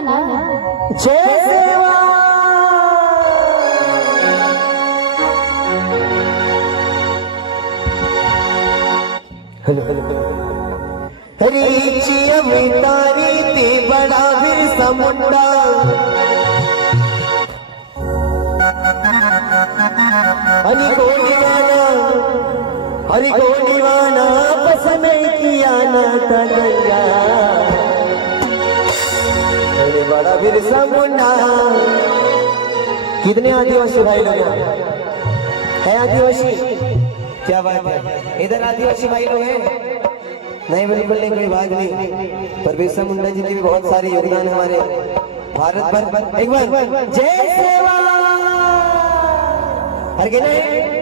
ना जय सेवा हेलो रीची अमितारी ते बड़ा बिरसा मुंडा हरि को दीवाना बस में किया ना तलैया अरे बड़ा बिरसा मुंडा। कितने आदिवासी भाई लोग है? आदिवासी क्या बात है? इधर आदिवासी भाई लोग हैं? नहीं, बिल्कुल नहीं, कोई बात नहीं। पर बिरसा मुंडा जी की भी बहुत सारे योगदान हमारे भारत पर। एक बार जय सेवा हर के नहीं